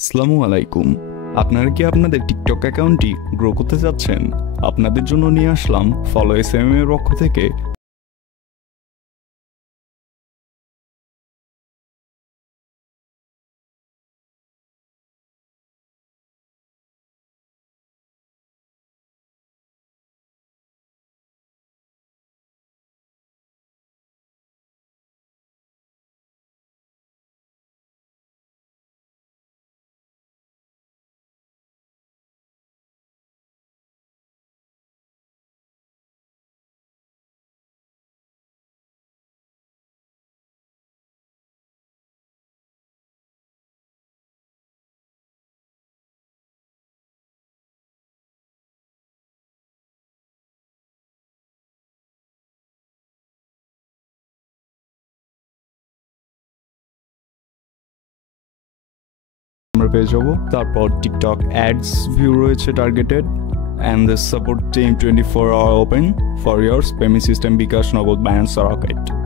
আসসালামু আলাইকুম। আপনারা কি আপনাদের টিকটক অ্যাকাউন্টটি গ্রো করতে যাচ্ছেন? আপনাদের জন্য নিয়ে আসলাম ফলো এসএমএম এর পক্ষ থেকে আমরা পেয়ে যাব। তারপর টিকটক অ্যাডস ভিউ রয়েছে targeted, and the support team 24 hour open for your payment system বিকাশ, নগদ, Binance or Rocket.